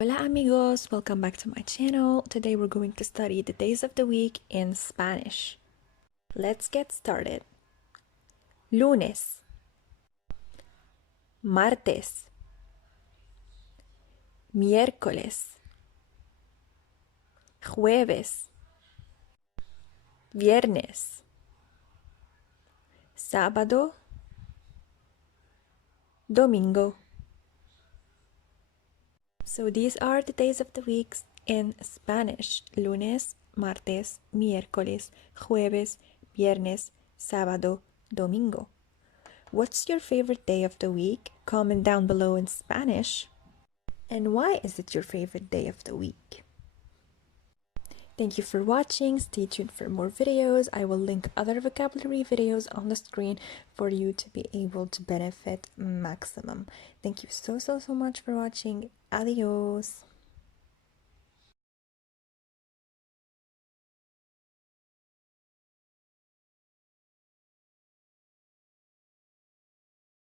Hola amigos, welcome back to my channel. Today we're going to study the days of the week in Spanish. Let's get started. Lunes, martes, miércoles, jueves, viernes, sábado, domingo. So these are the days of the weeks in Spanish. Lunes, martes, miércoles, jueves, viernes, sábado, domingo. What's your favorite day of the week? Comment down below in Spanish. And why is it your favorite day of the week? Thank you for watching. Stay tuned for more videos. I will link other vocabulary videos on the screen for you to be able to benefit maximum. Thank you so much for watching. Adios.